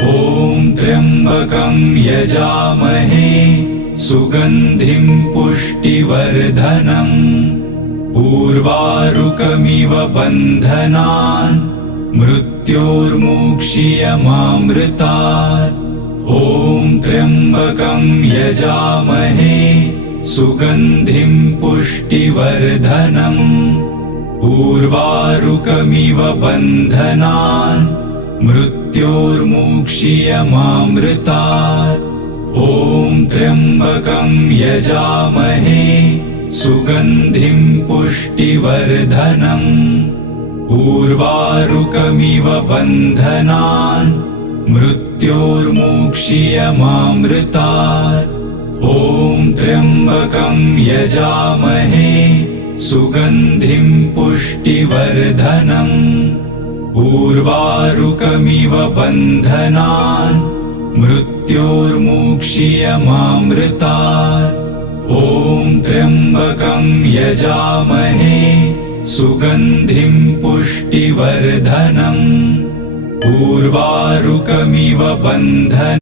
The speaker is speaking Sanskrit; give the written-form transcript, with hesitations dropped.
ॐ त्र्यम्बकं यजामहे सुगन्धिं पुष्टिवर्धनम् उर्वारुकमिव बन्धनान् मृत्योर्मुक्षीयमामृतात्। ॐ त्र्यम्बकं यजामहे सुगन्धिं पुष्टिवर्धनम् उर्वारुकमिव बन्धनान् मृत्योर्मुक्षीयमामृतात्। ॐ त्र्यम्बकं यजामहे सुगन्धिं पुष्टिवर्धनम् उर्वारुकमिव बन्धनान् मृत्योर्मुक्षीयमामृतात्। ॐ त्र्यम्बकं यजामहे सुगन्धिं पुष्टिवर्धनम् उर्वारुकमिव बन्धनान् मृत्योर्मुक्षीयमामृतात्। ॐ त्र्यम्बकं यजामहे सुगन्धिं पुष्टिवर्धनम् उर्वारुकमिव बन्धनान्